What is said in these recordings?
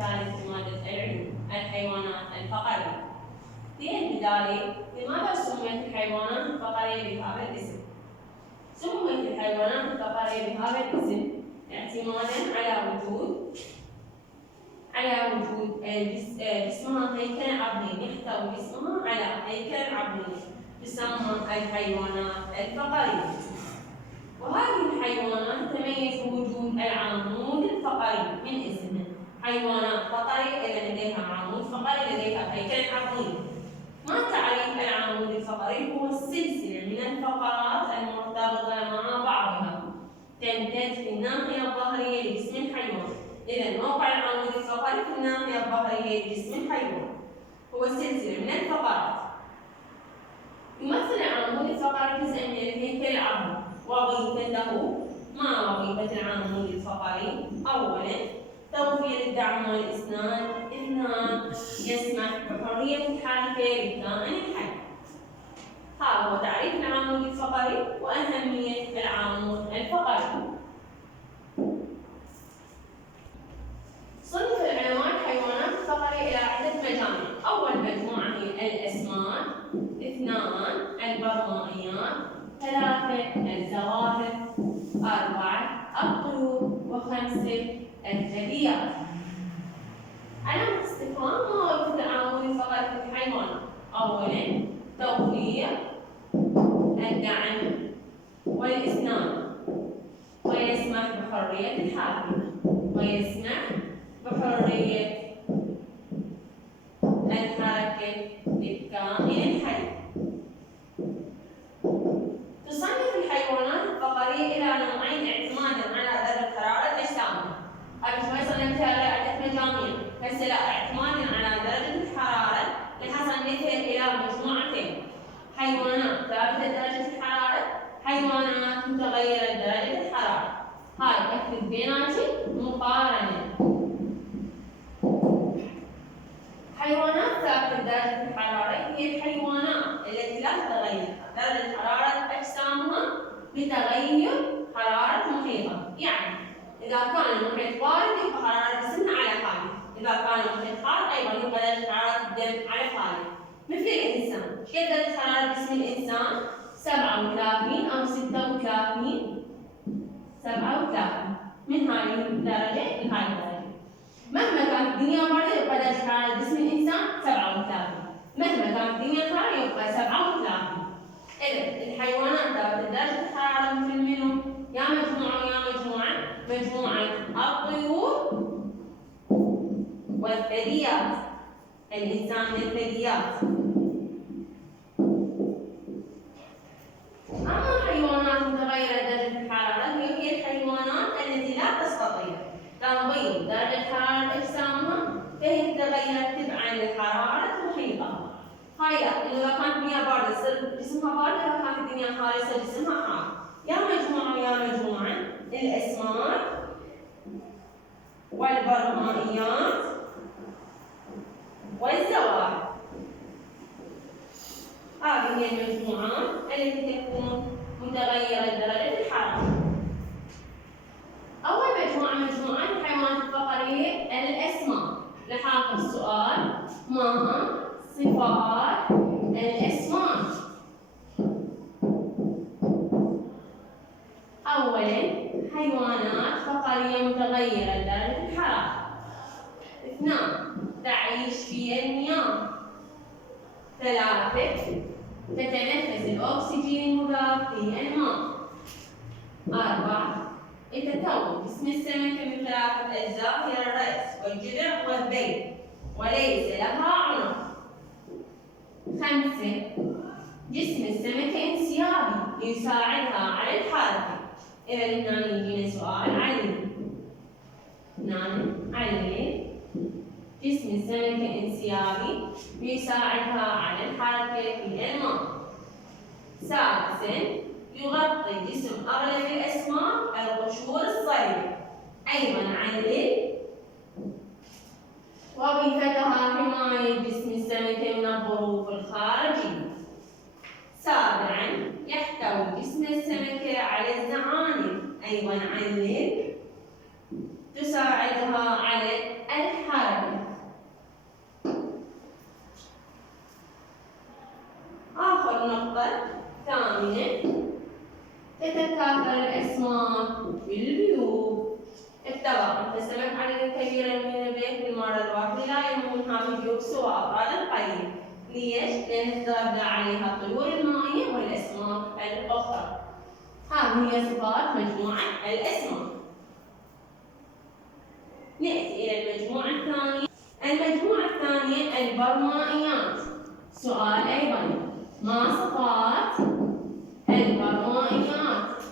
الثالث في مادة العلوم الحيوانات الفقرية. في البداية، لماذا سميت الحيوانات الفقرية بهذا الاسم؟ سميت الحيوانات الفقرية بهذا الاسم اعتمادا على وجود جسمها هيكل عظمي، يحتوي جسمها على هيكل عظمي تسمى الحيوانات الفقرية. وهذه الحيوانات تتميز بوجود العمود الفقري من اسمها، حيوانات فقرية إذا لديها عمود فقري لديها هيكل عظمي. ما تعريف العمود الفقري؟ هو السلسلة من الفقرات المرتبطة مع بعضها تمتد في الناحية الظهرية لجسم الحيوان. إذا موقع العمود الفقري في الناحية الظهرية لجسم الحيوان هو سلسلة من الفقرات. يمثل العمود الفقري جزءا من الهيكل العظمي. وظيفته، ما وظيفة العمود الفقري؟ أولا توفير الدعم والإسناد. اثنان يسمح بحرية الحركة للكائن الحي. هذا هو تعريف العمود الفقري وأهمية العمود الفقري. صنف العلماء الحيوانات الفقرية إلى عدة مجامع. أول مجموعة هي الأسماك، اثنان البرمائيات، ثلاثة الزواحف، أربعة الطيور، وخمسة الثدييات. علامة استفهام: ما وظيفة العمود الفقري في الحيوانات؟ أولاً توفير الدعم والإسناد، ويسمح بحرية الحركة، للكائن الحي. تصنف الحيوانات الفقرية إلى نوعين اعتمادا على درجة حرارة أجسامها. قبل شوي صنفتها إلى عدة مجاميع، هسه لا، اعتمادا على درجة الحرارة راح صنفتها إلى مجموعتين: حيوانات ثابتة درجة الحرارة، حيوانات متغيرة درجة الحرارة. هاي اكتب بيناتي مقارنة. حيوانات ثابتة درجة الحرارة هي الحيوانات التي لا تتغير درجة حرارة أجسامها بتغير حرارة محيطها. يعني إذا كان المحيط بارد يبقى حرارة جسمنا على حاله، إذا كان المحيط حار أيضا يبقى درجة حرارة الدم على حاله. مثل الإنسان، كيف درجة حرارة جسم الإنسان؟ 37 أو 36. 37 من هاي الدرجة لهاي الدرجة. مهما كانت الدنيا باردة يبقى درجة حرارة جسم الإنسان 37، مهما كانت الدنيا حارة يبقى 37. إذا الحيوانات ذات درجة الحرارة مثل منو؟ يا مجموعة الطيور والثدييات. الإنسان من الثدييات. أما الحيوانات متغيرة درجة الحرارة هي الحيوانات التي لا تستطيع تغيير درجة حرارة أجسامها، فهي تتغير تبعاً لحرارة محيطها. هاي لا، إذا كانت الدنيا باردة يصير جسمها بارد، إذا كانت الدنيا حارة يصير جسمها حار. يا مجموعة الأسماك والبرمائيات والزواحف. هذه هي المجموعات التي تكون متغيرة درجة الحرارة. أول مجموعة الحيوانات الفقرية الأسماك. لحاق السؤال: ما صفات الأسماك؟ أولاً حيوانات فقرية متغيرة درجة الحرارة. اثنان تعيش في المياه. ثلاثة تتنفس الأكسجين المضاف في الماء. أربعة يتكون جسم السمكة من 3 أجزاء هي الرأس والجذع والذيل وليس لها عنق. 5 جسم السمكة انسيابي يساعدها على الحركة. إذا هنا يجينا سؤال علل. جسم السمكة انسيابي يساعدها على الحركة في الماء. 6 يغطي جسم أغلب الأسماك القشور الصلبة. أيضا علل. وظيفتها حماية جسم السمكة من الظروف الخارجية. 7 يحتوي جسم السمكة على الزعانف. أيضا علل تساعدها على الحركة. 7. السمك عدد كبير من البيت بالمرة الواحدة لا ينمو منها بيوت سوى أفرادا قليل. ليش؟ لأن تتغذى عليها الطيور المائية والأسماك الأخرى. هذه هي صفات مجموعة الأسماك. نأتي إلى المجموعة الثانية. المجموعة الثانية البرمائيات. سؤال أيضا، ما صفات البرمائيات؟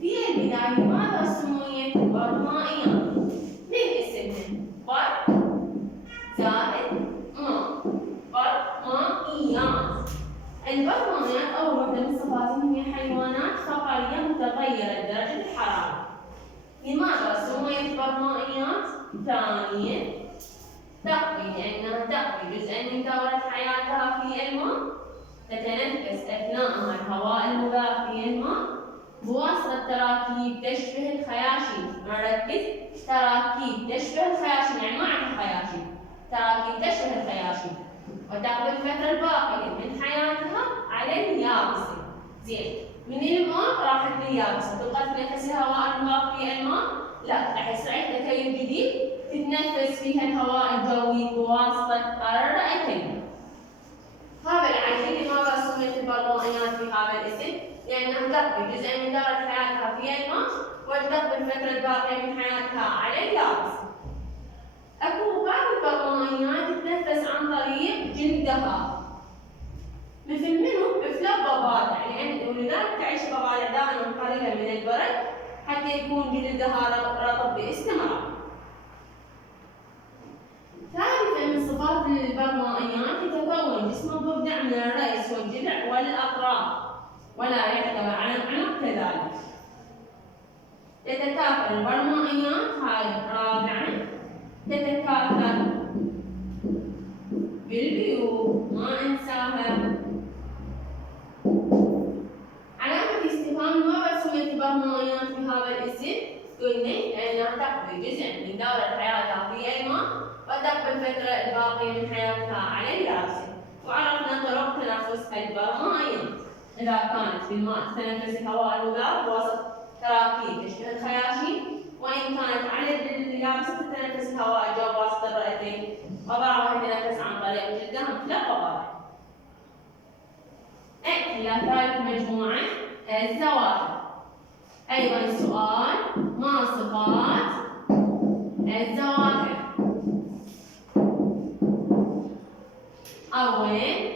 في البداية ماذا سميت برمائيات؟ من اسمها؟ بر زائد ما، برمائيات. البرمائيات أول وحدة من صفاتهم هي حيوانات فقرية متغيرة درجة الحرارة. لماذا سميت برمائيات؟ ثانيا، تقضي لأنها تقضي جزءا من دورة حياتها في الماء، تتنفس أثناءها الهواء المباح في الماء بواسطة تراكيب تشبه الخياشيم. نركز، تراكيب تشبه الخياشيم، يعني ما عندها خياشيم، تراكيب تشبه الخياشيم، وتقضي الفترة الباقية من حياتها على اليابسة. زين، من الماء راحت لليابسة، تبقى تتنفس الهواء المباح في الماء؟ لا، راح يصير تكيف جديد تتنفس فيها الهواء الجوي بواسطة الرئتين. هذا العجين لماذا سميت البرمائيات بهذا الاسم؟ لأنها تقضي جزءا من دورة حياتها في الماء وتقضي الفترة الباقية من حياتها على اليابس. أكو بعض البرمائيات تتنفس عن طريق جلدها، مثل منو؟ مثل الضفادع، ولذلك تعيش الضفادع دائما قليلا من البرد حتى يكون جلدها رطب باستمرار. ثالثا من صفات البرمائيات يتكون جسم الضفدع من الرأس والجذع والأطراف ولا يحتوي على العنق كذلك. تتكاثر البرمائيات. رابعا، تتكاثر بالبيوت، ما انساها. علامة استفهام، لماذا سميت البرمائيات بهذا الاسم؟ قلنا لأنها تقضي جزء من دورة حياتها في الماء وتقضي الفترة الباقية من حياتها على اليابسة. وعرفنا طرق تنفس البرمائيات. إذا كانت في الماء تتنفس الهواء المذاب بواسطة تراكيب تشبه الخياشيم، وإن كانت على اليابسة تتنفس الهواء الجوي بواسطة الرئتين، وبعضها يتنفس عن طريق جلدها مثل الضفادع. إلى ثالث مجموعة الزواحف. أيضا سؤال، ما صفات الزواحف؟ أولا،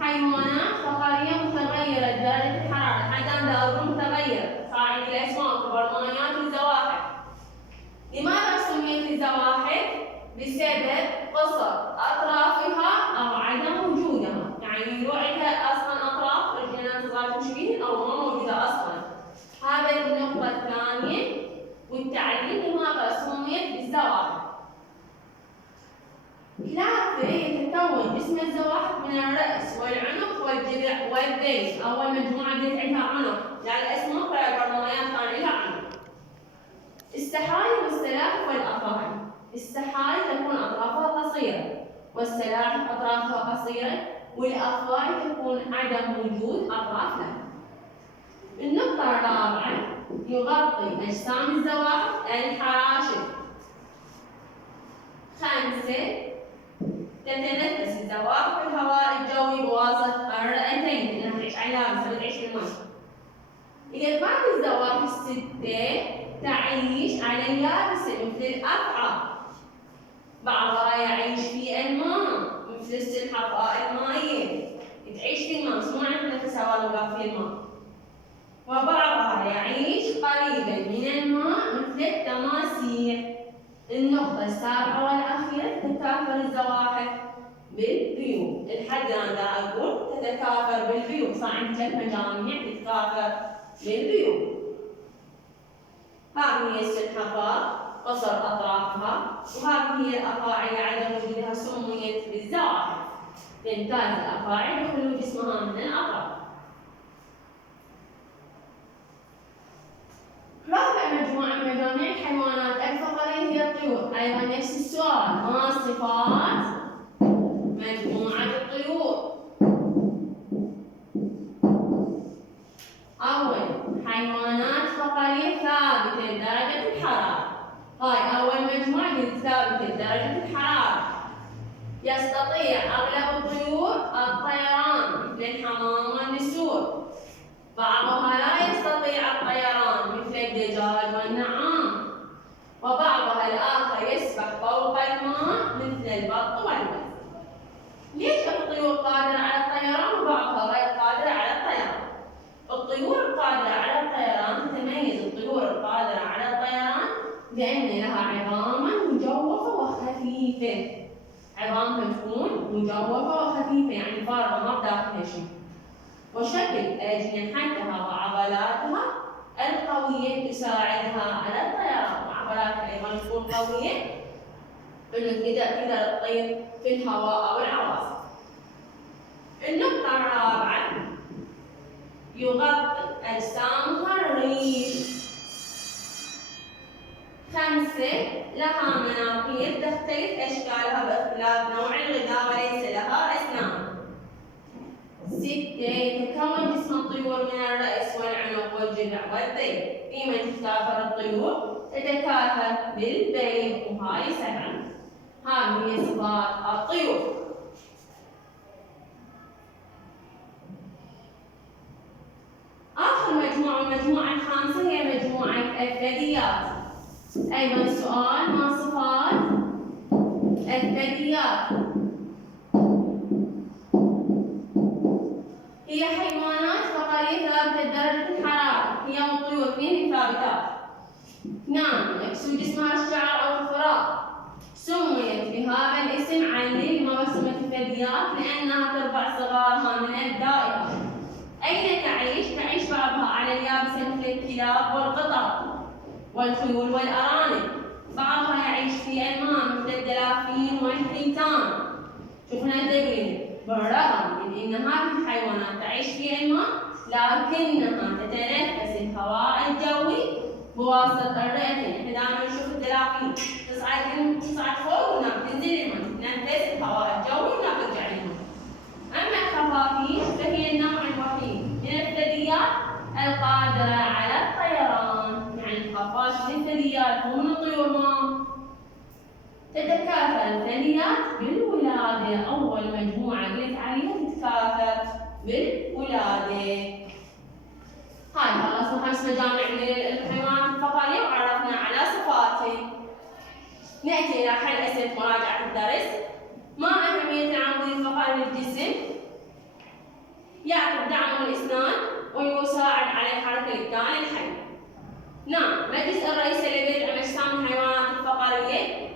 حيوانات فقرية متغيرة درجة الحرارة، حتى دورهم متغير، صار عندي الأسماك والبرمائيات والزواحف. لماذا سميت الزواحف؟ بسبب قصر أطرافها أو عدم وجودها، يعني يروح لها أصلا أطراف رجلنا تصغر تمشي أو ما موجودة أصلا. هذه النقطة الثانية، والتعليل لماذا سميت بالزواحف. ثلاثة، يتكون جسم الزواحف من الرأس والعنق والجذع والذيل. أول مجموعة قلت عندها عنق، لا الأسماك ولا البرمائيات كان لها عنق. السحالي والسلاحف والأفاعي. السحالي تكون أطرافها قصيرة، والسلاحف أطرافها قصيرة، والأفاعي تكون عدم وجود أطراف لها. النقطة الرابعة، يغطي أجسام الزواحف الحراشف. 5، تتنفس الزواحف الهواء الجوي بواسطة الرئتين، لأنها تعيش على اليابسة ما تعيش في الماء. إذا بعض الزواحف 6 تعيش على اليابسة مثل الأفعى، بعضها يعيش في الماء مثل السلحفاة المائية، تعيش في الماء بس ما عندها نفس هواء مباح في الماء. وبعضها يعيش قريبا من الماء مثل التماسيح. النقطة السابعة والأخيرة، تتكاثر الزواحف بالبيوت. لحد أنا أقول تتكاثر بالبيوت، صار عندي 3 مجاميع تتكاثر بالبيوت. هذه هي السلحفاة قصر أطرافها، وهذه هي الأفاعي عدم وجودها سميت بالزواحف، لأن كانت الأفاعي بخلو جسمها من الأطراف. رابع مجموعة من مجاميع الحيوانات الفقرية هي الطيور. أيضا نفس السؤال، ما صفات مجموعة الطيور؟ أول، حيوانات فقرية ثابتة درجة الحرارة. هاي أول مجموعة قلت ثابتة درجة الحرارة. يستطيع أغلب الطيور الطيران مثل الحمام والنسور. بعضها لا يستطيع الطيران مثل الدجاج والنعام. وبعضها الآخر يسبح فوق الماء مثل البط والوز. ليش الطيور قادرة على الطيران وبعضها غير قادرة على الطيران؟ الطيور القادرة على الطيران تتميز الطيور القادرة على الطيران لأن لها عظاما مجوفة وخفيفة. عظامها تكون مجوفة وخفيفة يعني فارغة ما بداخلها شيء. وشكل أجنحتها وعضلاتها القوية تساعدها على الطيران. وعضلاتها أيضا تكون قوية إنه تقدر تطير في الهواء أو العواصف. النقطة الرابعة يغطي أجسامها الريش. 5 لها مناخير تختلف أشكالها باختلاف نوع الغذاء وليس لها أسنان. 6 يتكون جسم الطيور من الرأس والعنق والجذع والذيل. فيما تتكاثر الطيور تتكاثر بالبيض. وهاي 7. هذه هي صفات الطيور. آخر مجموعة المجموعة الخامسة هي مجموعة الثدييات. أيضا سؤال ما صفات الثدييات؟ هي حيوانات فقرية ثابتة درجة الحرارة. هي والطيور فين ثابتات. نعم يكسو جسمها الشعر أو الفراء. سميت بهذا الاسم عن موسم الثدييات لأنها تربع صغارها من الدائرة. أين تعيش؟ تعيش بعضها على اليابسة مثل الكلاب والقطط والخيول والأرانب. بعضها يعيش في الماء مثل الدلافين والحيتان. شوفنا الدليل. بالرغم من أن هذه الحيوانات تعيش في الماء لكنها تتنفس الهواء الجوي بواسطة الرئتين. احنا دائما نشوف الدلافين تصعد فوق وهناك تنزل الماء، تتنفس الهواء الجوي وهناك ترجع للماء. أما الخفافيش فهي النوع الوحيد من الثدييات القادرة على الطيران. يعني الخفاش من الثدييات ومن الطيور ما تتكاثر الثدييات بالولادة. أول مجموعة قلت عليها تتكاثر بالولادة. هاي خلصنا 5 مجامع من الحيوانات الفقرية وعرفنا على صفاته. نأتي إلى حل أسئلة مراجعة الدرس. ما أهمية العمود الفقري للجسم؟ يعطي دعم الأسنان ويساعد على الحركة للكائن الحي. نعم مجلس الرئيس الذي يدعم أجسام الحيوانات الفقرية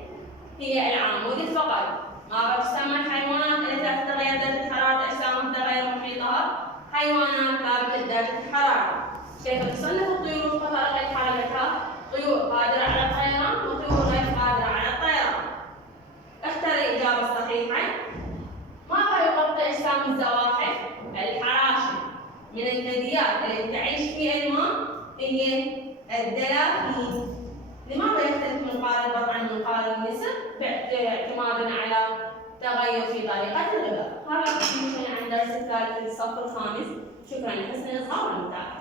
هي العمود الفقري. ما تسمى الحيوانات التي تتغير درجة حرارة أجسامها تغير محيطها حيوانات ثابتة درجة الحرارة. كيف تصنف الطيور وفق طريقة حركتها؟ طيور قادرة على الطيران وطيور غير قادرة على الطيران. اختر الإجابة الصحيحة. ماذا يغطي أجسام الزواحف؟ الحراشف. من الثدييات التي تعيش في الماء هي الدلافين. لماذا يختلف منقار البط عن منقار النسر؟ باعتماد على تغير في طريقة الغذاء. هذا كل شيء عن درس الثالث للصف الخامس. شكرا لحسن الإصغاء والمتابعة.